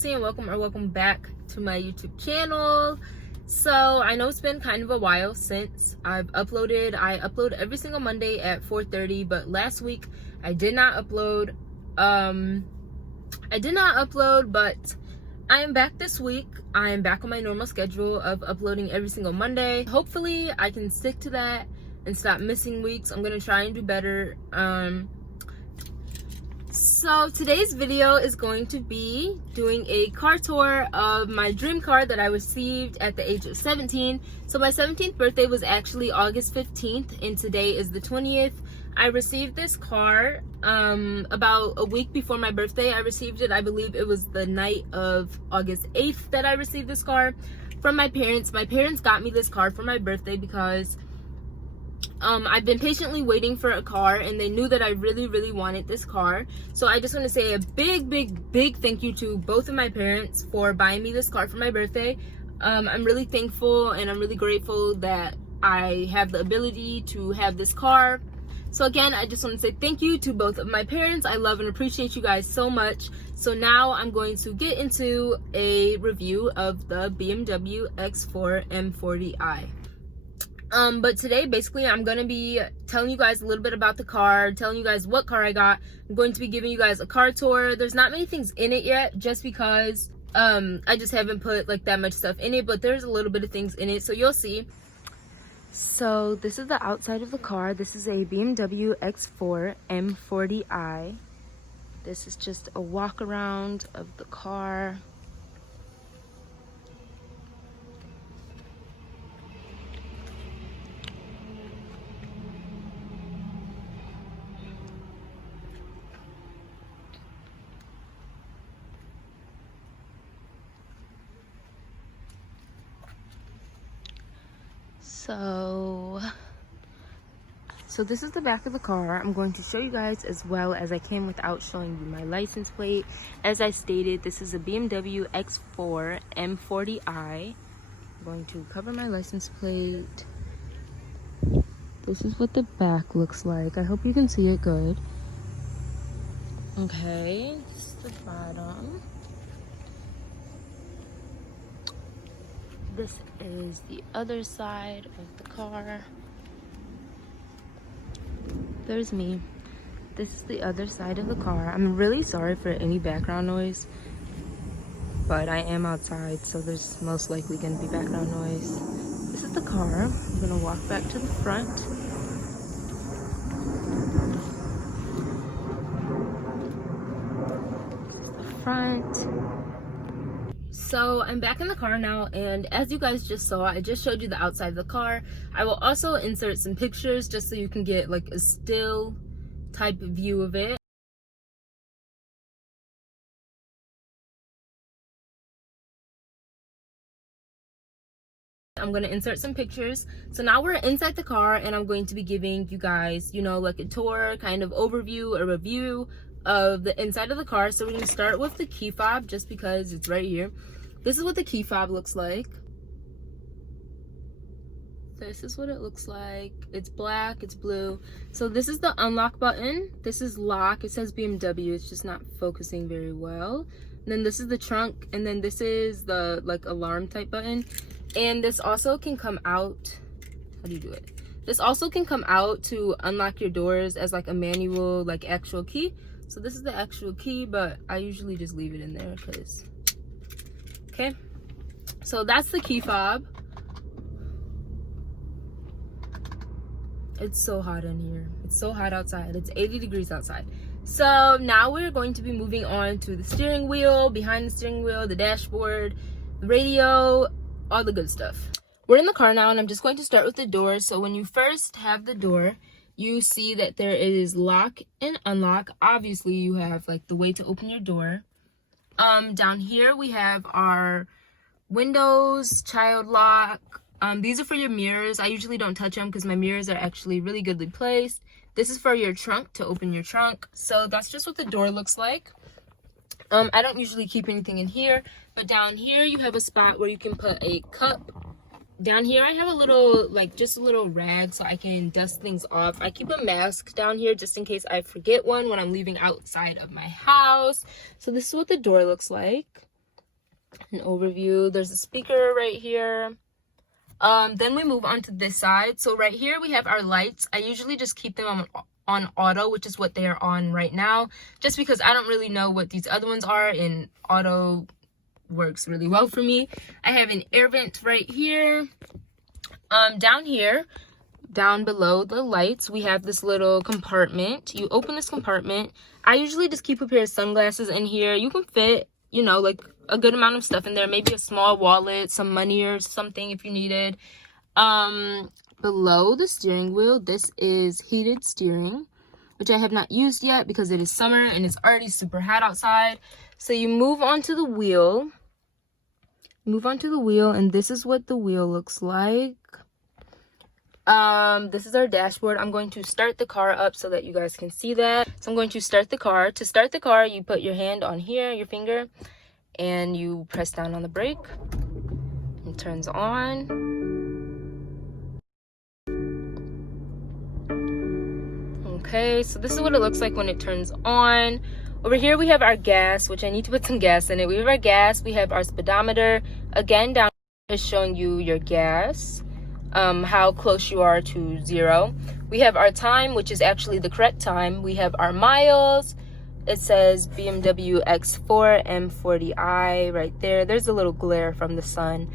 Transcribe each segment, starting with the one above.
Lexi, and welcome back to my YouTube channel. So I know it's been kind of a while since I've uploaded. I upload every single Monday at 4:30, but last week I did not upload. But I am back this week. I am back on my normal schedule of uploading every single Monday. Hopefully I can stick to that and stop missing weeks. I'm gonna try and do better. So today's video is going to be doing a car tour of my dream car that I received at the age of 17. So my 17th birthday was actually August 15th and today is the 20th. I received this car about a week before my birthday. I received it, I believe it was the night of August 8th that I received this car from my parents. My parents got me this car for my birthday because I've been patiently waiting for a car, and they knew that I really wanted this car. So I just want to say a big thank you to both of my parents for buying me this car for my birthday. I'm really thankful and I'm really grateful that I have the ability to have this car. So again, I just want to say thank you to both of my parents. I love and appreciate you guys so much. So now I'm going to get into a review of the BMW X4 M40i. But today basically I'm going to be telling you guys a little bit about the car, telling you guys what car I got. I'm going to be giving you guys a car tour. There's not many things in it yet just because I just haven't put like that much stuff in it, but there's a little bit of things in it, so you'll see. So this is the outside of the car. This is a BMW X4 M40i. This is just a walk around of the car. So this is the back of the car. I'm going to show you guys as well as I can without showing you my license plate. As I stated, this is a BMW X4 M40i. I'm going to cover my license plate. This is what the back looks like. I hope you can see it good. Okay, this is the bottom. This is the other side of the car. There's me. This is the other side of the car. I'm really sorry for any background noise, but I am outside, so there's most likely going to be background noise. This is the car. I'm going to walk back to the front. This is the front. So I'm back in the car now, and as you guys just saw, I just showed you the outside of the car. I will also insert some pictures just so you can get like a still type view of it. I'm going to insert some pictures. So now we're inside the car, and I'm going to be giving you guys, you know, like a tour, kind of overview, a review of the inside of the car. So we're going to start with the key fob just because it's right here. This is what the key fob looks like. This is what it looks like. It's black, it's blue. So this is the unlock button. This is lock. It says BMW. It's just not focusing very well. And then this is the trunk, and then this is the like alarm type button. And this also can come out. How do you do it? This also can come out to unlock your doors as like a manual, like actual key. So this is the actual key, but I usually just leave it in there because, okay. So that's the key fob. It's so hot in here. It's so hot outside. It's 80 degrees outside. So now we're going to be moving on to the steering wheel, behind the steering wheel, the dashboard, the radio, all the good stuff. We're in the car now, and I'm just going to start with the door. So when you first have the door, you see that there is lock and unlock. Obviously, you have like the way to open your door. Down here we have our windows, child lock. These are for your mirrors. I usually don't touch them because my mirrors are actually really goodly placed. This is for your trunk, to open your trunk. So that's just what the door looks like. I don't usually keep anything in here, but down here you have a spot where you can put a cup. Down here I have a little, like just a little rag so I can dust things off. I keep a mask down here just in case I forget one when I'm leaving outside of my house. So this is what the door looks like. An overview. There's a speaker right here. Then we move on to this side. So right here we have our lights. I usually just keep them on auto, which is what they are on right now, just because I don't really know what these other ones are, and auto works really well for me. I have an air vent right here. Down here, down below the lights, we have this little compartment. You open this compartment. I usually just keep a pair of sunglasses in here. You can fit, you know, like a good amount of stuff in there, maybe a small wallet, some money or something if you needed. Below the steering wheel, this is heated steering, which I have not used yet because it is summer and it's already super hot outside. So you move onto the wheel, and this is what the wheel looks like. This is our dashboard. I'm going to start the car up so that you guys can see that. So I'm going to start the car. To start the car, you put your hand on here, your finger, and you press down on the brake. It turns on. Okay, so this is what it looks like when it turns on. Over here we have our gas, which I need to put some gas in it. We have our gas, we have our speedometer. Again, down here is showing you your gas, how close you are to 0. We have our time, which is actually the correct time. We have our miles. It says BMW X4 M40i right there. There's a little glare from the sun.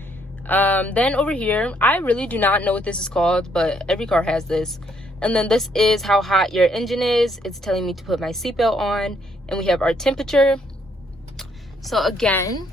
Then over here, I really do not know what this is called, but every car has this. And then this is how hot your engine is. It's telling me to put my seatbelt on. And we have our temperature. So again,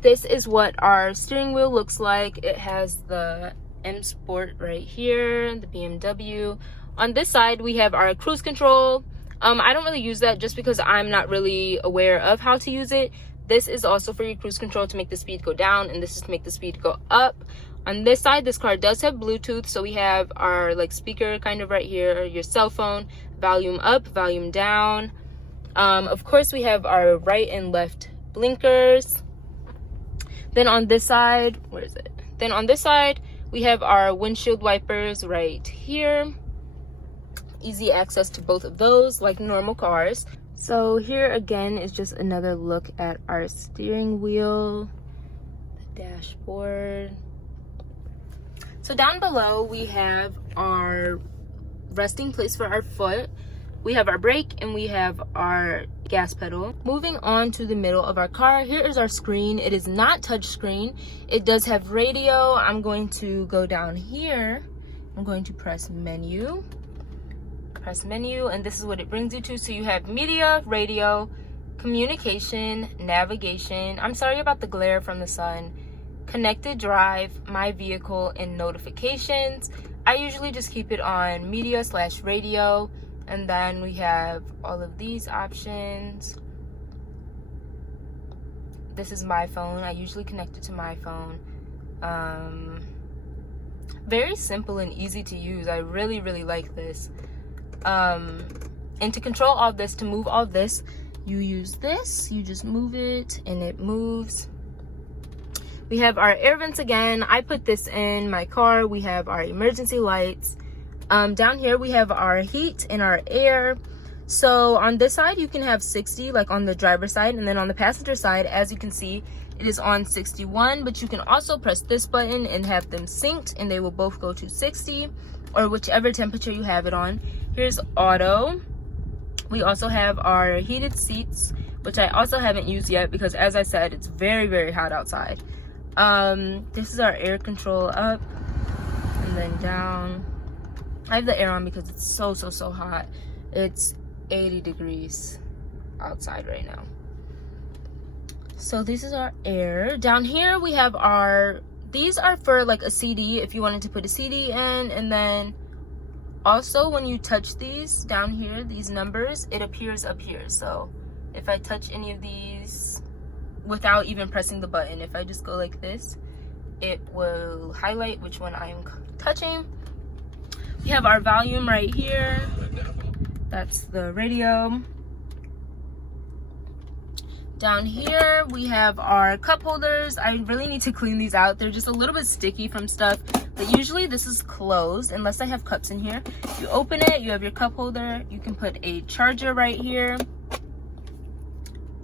this is what our steering wheel looks like. It has the M Sport right here, the BMW. On this side, we have our cruise control. I don't really use that just because I'm not really aware of how to use it. This is also for your cruise control to make the speed go down, and this is to make the speed go up. On this side, this car does have Bluetooth, so we have our like speaker kind of right here, your cell phone, volume up, volume down. Of course, we have our right and left blinkers. Then on this side, where is it? Then on this side, we have our windshield wipers right here. Easy access to both of those like normal cars. So here again is just another look at our steering wheel, the dashboard. So down below we have our resting place for our foot. We have our brake and we have our gas pedal. Moving on to the middle of our car, here is our screen. It is not touch screen. It does have radio. I'm going to go down here. I'm going to press menu, and this is what it brings you to. So you have media, radio, communication, navigation. I'm sorry about the glare from the sun. Connected drive, my vehicle, and notifications. I usually just keep it on media/radio. And then we have all of these options. This is my phone. I usually connect it to my phone. Very simple and easy to use. I really, really like this. And to control all this, to move all this, you use this. You just move it and it moves. We have our air vents again. I put this in my car. We have our emergency lights. Down here we have our heat and our air. So on this side you can have 60, like on the driver's side, and then on the passenger side, as you can see, it is on 61, but you can also press this button and have them synced and they will both go to 60 or whichever temperature you have it on. Here's auto. We also have our heated seats, which I also haven't used yet because, as I said, it's very, very hot outside. This is our air control up and then down. I have the air on because it's so hot. It's 80 degrees outside right now. So this is our air. Down here we have our, these are for like a CD if you wanted to put a CD in. And then also when you touch these down here, these numbers, it appears up here. So if I touch any of these without even pressing the button, if I just go like this, it will highlight which one I am touching. We have our volume right here. That's the radio. Down here we have our cup holders. I really need to clean these out. They're just a little bit sticky from stuff, but usually this is closed unless I have cups in here. You open it, you have your cup holder. You can put a charger right here,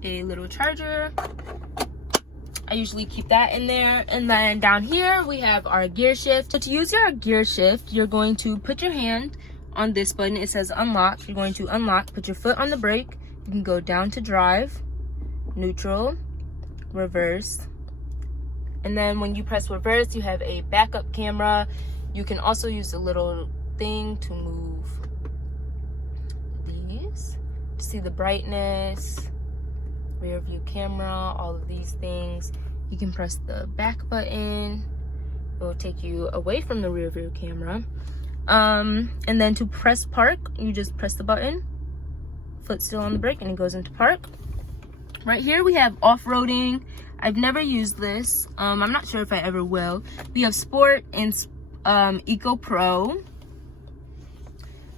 a little charger. I usually keep that in there. And then down here we have our gear shift. So to use your gear shift, you're going to put your hand on this button. It says unlock. You're going to unlock, put your foot on the brake. You can go down to drive, neutral, reverse. And then when you press reverse, you have a backup camera. You can also use the little thing to move these to see the brightness, rear view camera, all of these things. You can press the back button. It will take you away from the rear view camera. And then to press park, you just press the button, foot still on the brake, and it goes into park. Right here we have off-roading. I've never used this. I'm not sure if I ever will. We have sport and Eco Pro.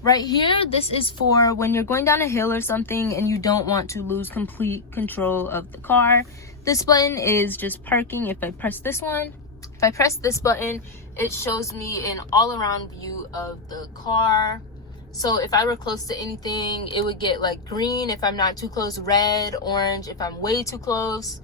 Right here, this is for when you're going down a hill or something and you don't want to lose complete control of the car. This button is just parking. If I press this one, if I press this button, it shows me an all-around view of the car. So if I were close to anything, it would get like green. If I'm not too close, red, orange. If I'm way too close.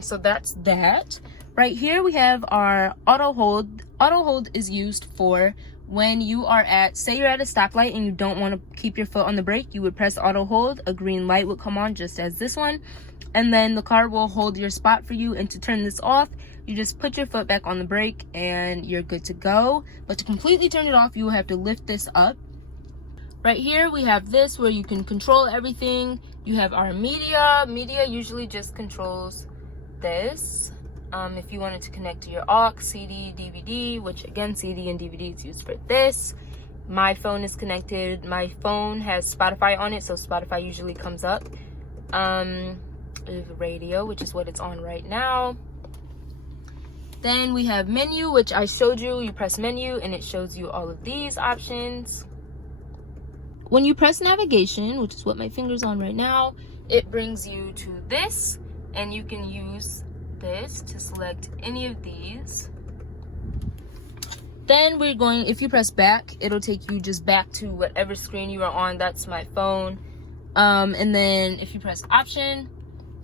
So that's that. Right here we have our auto hold. Auto hold is used for when you are at, say you're at a stoplight and you don't want to keep your foot on the brake. You would press auto hold. A green light would come on just as this one. And then the car will hold your spot for you. And to turn this off, you just put your foot back on the brake and you're good to go. But to completely turn it off, you will have to lift this up. Right here we have this where you can control everything. You have our media. Media usually just controls this. If you wanted to connect to your aux, CD, DVD, which again, CD and DVD is used for this. My phone is connected. My phone has Spotify on it, so Spotify usually comes up. Radio, which is what it's on right now. Then we have menu, which I showed you. You press menu and it shows you all of these options. When you press navigation, which is what my finger's on right now, it brings you to this, and you can use this to select any of these. Then we're going, if you press back, it'll take you just back to whatever screen you are on. That's my phone. And then if you press option,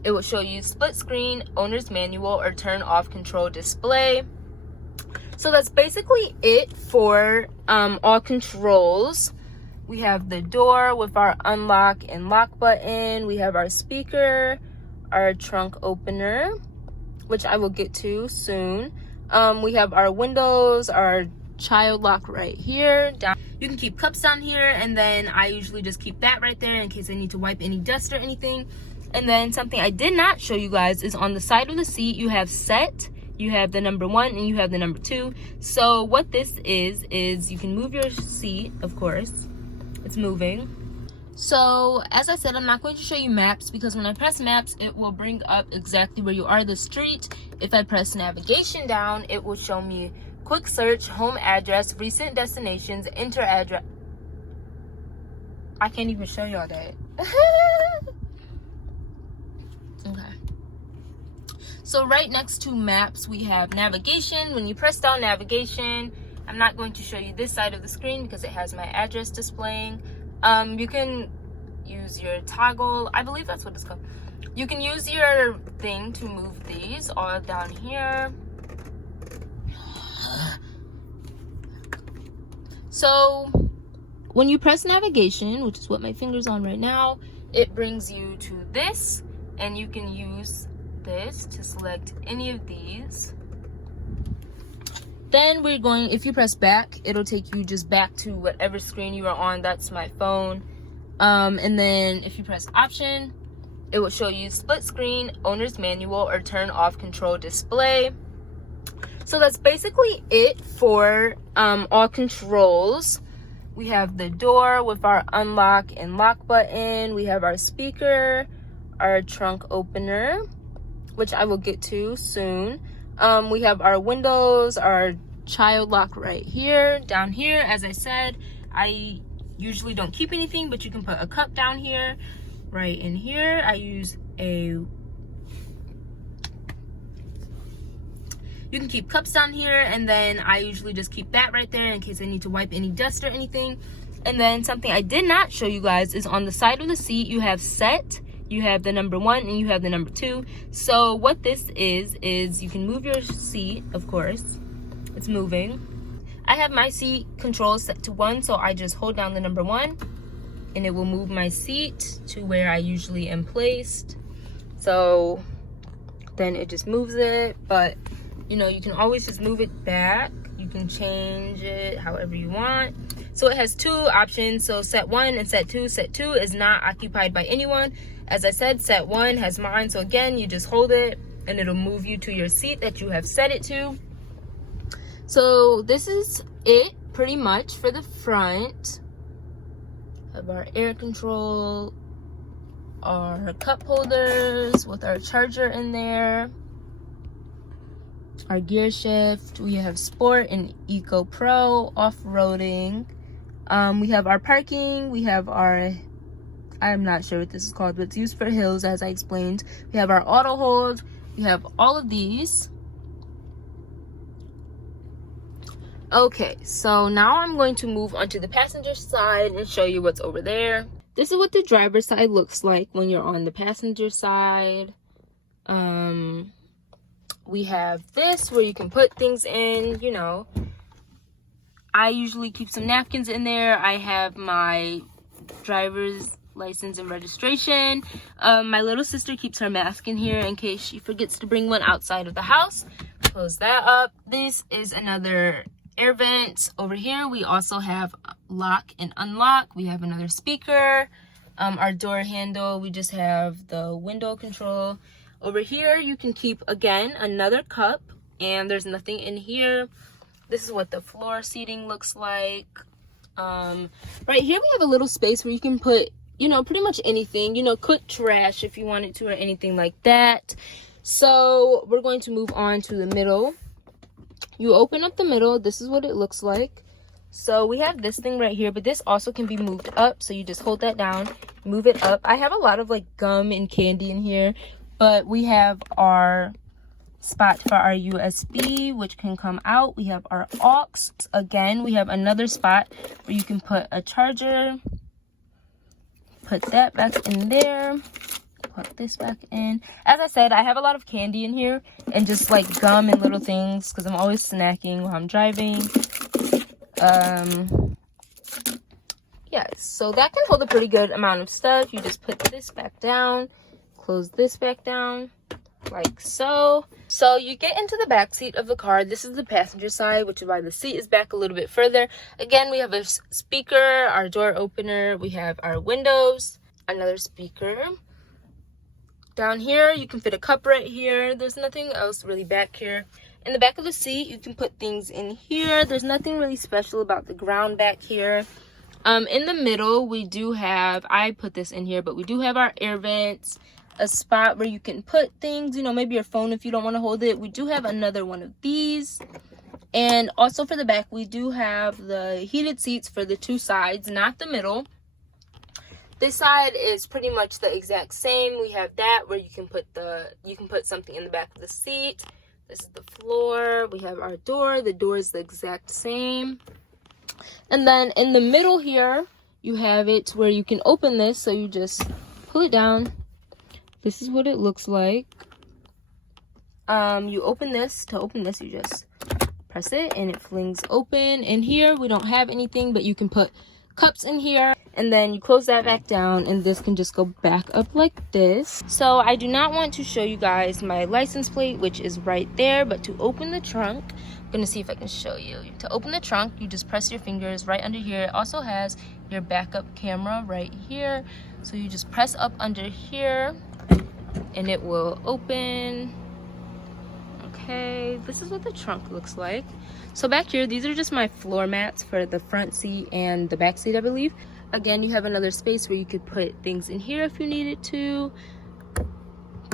it will show you split screen, owner's manual, or turn off control display. So that's basically it for all controls. We have the door with our unlock and lock button. We have our speaker, our trunk opener, which I will get to soon. We have our windows, our child lock right here. Down, you can keep cups down here, and then I usually just keep that right there in case I need to wipe any dust or anything. And then something I did not show you guys is on the side of the seat, you have set, you have the number 1, and you have the number 2. So what this is you can move your seat, of course. It's moving. So as I said, I'm not going to show you maps because when I press maps, it will bring up exactly where you are, the street. If I press navigation down, it will show me quick search, home address, recent destinations, enter address. I can't even show y'all that. Okay. So right next to maps, we have navigation. When you press down navigation, I'm not going to show you this side of the screen because it has my address displaying. You can use your toggle, I believe that's what it's called. You can use your thing to move these all down here. So when you press navigation, which is what my finger's on right now, it brings you to this, and you can use this to select any of these. Then we're going, if you press back, it'll take you just back to whatever screen you are on. That's my phone. And then if you press option, it will show you split screen, owner's manual, or turn off control display. So that's basically it for all controls. We have the door with our unlock and lock button. We have our speaker, our trunk opener, which I will get to soon. We have our windows, our child lock right here. Down here, as I said, I usually don't keep anything, but you can put a cup down here. Right in here, I use you can keep cups down here, and then I usually just keep that right there in case I need to wipe any dust or anything. And then something I did not show you guys is on the side of the seat, you have set, you have the number 1 and you have the number 2. So what this is you can move your seat, of course. It's moving. I have my seat controls set to 1, so I just hold down the number 1 and it will move my seat to where I usually am placed. So then it just moves it, but you know, you can always just move it back. You can change it however you want. So it has 2 options, so set 1 and set 2. Set 2 is not occupied by anyone. As I said, set 1 has mine, so again, you just hold it and it'll move you to your seat that you have set it to. So this is it pretty much for the front. Have our air control, our cup holders with our charger in there, our gear shift. We have Sport and Eco Pro, off-roading. We have our parking. We have our, I'm not sure what this is called, but it's used for hills, as I explained. We have our auto hold. We have all of these. Okay, so now I'm going to move onto the passenger side and show you what's over there. This is what the driver's side looks like when you're on the passenger side. We have this where you can put things in, you know. I usually keep some napkins in there. I have my driver's license and registration. My little sister keeps her mask in here in case she forgets to bring one outside of the house. Close that up. This is another air vent. Over here we also have lock and unlock. We have another speaker. Our door handle, we just have the window control. Over here you can keep, again, another cup, and there's nothing in here. This is what the floor seating looks like. Right here we have a little space where you can put, you know, pretty much anything, you know, cook trash if you wanted to or anything like that. So we're going to move on to the middle. You open up the middle. This is what it looks like. So we have this thing right here, but this also can be moved up. So you just hold that down, move it up. I have a lot of like gum and candy in here, but we have our spot for our USB, which can come out. We have our aux. Again, we have another spot where you can put a charger. Put that back in there. Put this back in. As I said, I have a lot of candy in here and just like gum and little things because I'm always snacking while I'm driving. Yeah, so that can hold a pretty good amount of stuff. You just put this back down, close this back down like so. So you get into the back seat of the car. This is the passenger side, which is why the seat is back a little bit further. Again, we have a speaker, our door opener, we have our windows, another speaker. Down here you can fit a cup right here. There's nothing else really back here. In the back of the seat you can put things in here. There's nothing really special about the ground back here. In the middle we do have, I put this in here, but we do have our air vents, a spot where you can put things, you know, maybe your phone if you don't want to hold it. We do have another one of these. And also for the back we do have the heated seats for the 2 sides, not the middle. This side is pretty much the exact same. We have that where you can put something in the back of the seat. This is the floor. We have our door. The door is the exact same. And then in the middle here, you have it where you can open this. So you just pull it down. This is what it looks like. You open this. To open this, you just press it and it flings open. And here we don't have anything, but you can put cups in here. And then you close that back down and this can just go back up like this. So I do not want to show you guys my license plate, which is right there, but to open the trunk, I'm gonna see if I can show you. To open the trunk, you just press your fingers right under here. It also has your backup camera right here. So you just press up under here and it will open. Okay, this is what the trunk looks like. So back here, these are just my floor mats for the front seat and the back seat, I believe. Again, you have another space where you could put things in here if you needed to.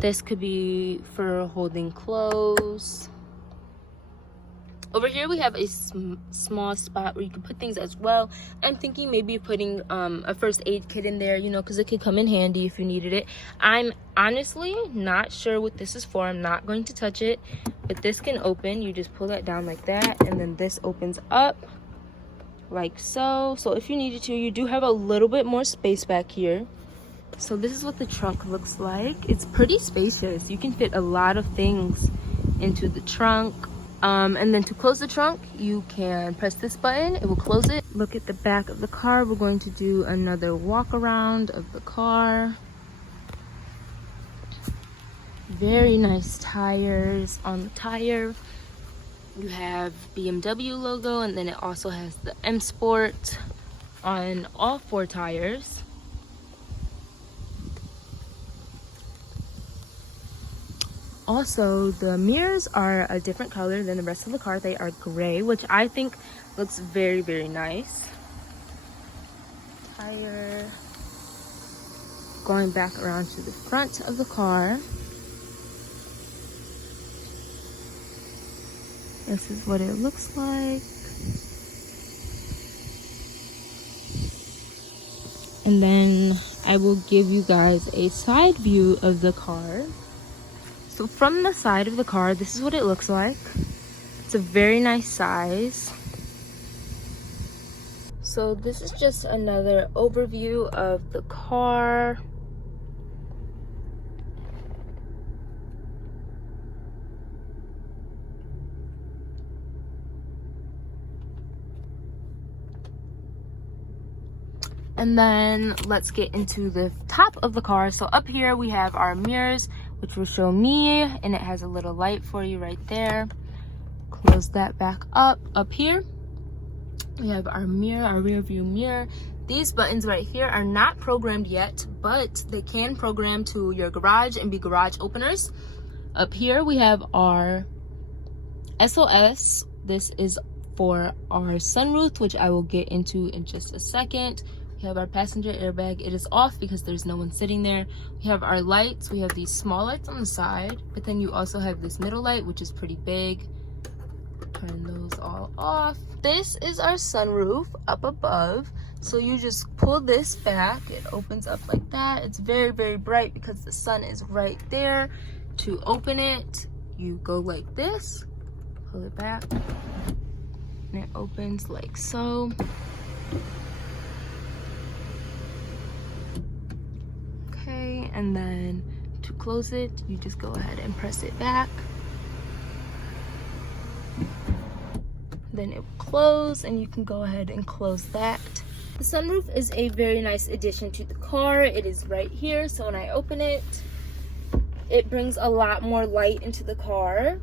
This could be for holding clothes. Over here we have a small spot where you can put things as well. I'm thinking maybe putting a first aid kit in there, you know, because it could come in handy if you needed it. I'm honestly not sure what this is for. I'm not going to touch it, but this can open. You just pull that down like that, and then this opens up like so. So if you needed to, you do have a little bit more space back here. So this is what the trunk looks like. It's pretty spacious. You can fit a lot of things into the trunk. And then to close the trunk, you can press this button. It will close it. Look at the back of the car. We're going to do another walk around of the car. Very nice tires on the tire. You have BMW logo, and then it also has the M Sport on all 4 tires. Also, the mirrors are a different color than the rest of the car. They are gray, which I think looks very, very nice. Tire. Going back around to the front of the car. This is what it looks like. And then I will give you guys a side view of the car. So from the side of the car, this is what it looks like. It's a very nice size. So this is just another overview of the car. And then let's get into the top of the car. So up here we have our mirrors, which will show me, and it has a little light for you right there. Close that back up. Up here we have our mirror, our rear view mirror. These buttons right here are not programmed yet, but they can program to your garage and be garage openers. Up here we have our SOS. This is for our sunroof, which I will get into in just a second. We have our passenger airbag. It is off because there's no one sitting there. We have our lights. We have these small lights on the side, but then you also have this middle light, which is pretty big. Turn those all off. This is our sunroof up above. So you just pull this back. It opens up like that. It's very, very bright because the sun is right there. To open it, you go like this, pull it back, and it opens like so. Okay, and then to close it, you just go ahead and press it back. Then it will close, and you can go ahead and close that. The sunroof is a very nice addition to the car. It is right here, so when I open it, it brings a lot more light into the car.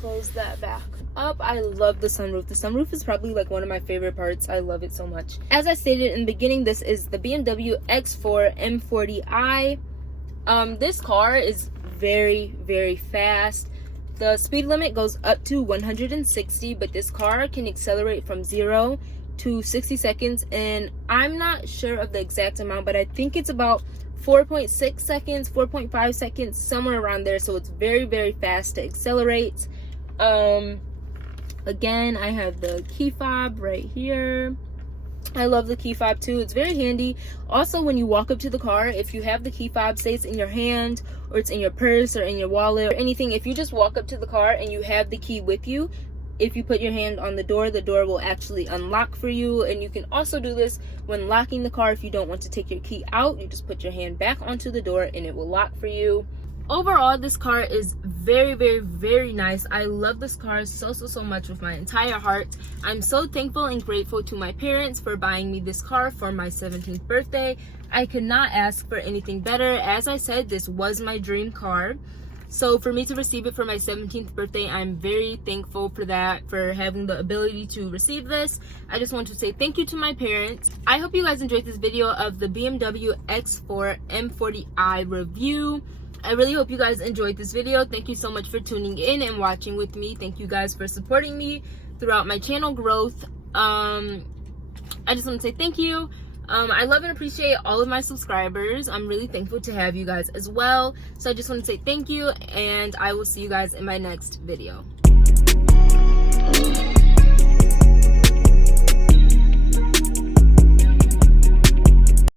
Close that back up. I love the sunroof. The sunroof is probably like one of my favorite parts. I love it so much. As I stated in the beginning, this is the BMW X4 M40i. This car is very, very fast. The speed limit goes up to 160, but this car can accelerate from 0 to 60 seconds, and I'm not sure of the exact amount, but I think it's about 4.6 seconds, 4.5 seconds, somewhere around there. So it's very, very fast to accelerate. Again, I have the key fob right here. I love the key fob too. It's very handy. Also, when you walk up to the car, if you have the key fob, say it's in your hand or it's in your purse or in your wallet or anything, if you just walk up to the car and you have the key with you, if you put your hand on the door will actually unlock for you. And you can also do this when locking the car. If you don't want to take your key out, you just put your hand back onto the door and it will lock for you. Overall, this car is very, very, very nice. I love this car so much with my entire heart. I'm so thankful and grateful to my parents for buying me this car for my 17th birthday. I could not ask for anything better. As I said, this was my dream car. So for me to receive it for my 17th birthday, I'm very thankful for that, for having the ability to receive this. I just want to say thank you to my parents. I hope you guys enjoyed this video of the BMW X4 M40i review. I really hope you guys enjoyed this video. Thank you so much for tuning in and watching with me. Thank you guys for supporting me throughout my channel growth. I just want to say thank you. I love and appreciate all of my subscribers. I'm really thankful to have you guys as well. So I just want to say thank you, and I will see you guys in my next video.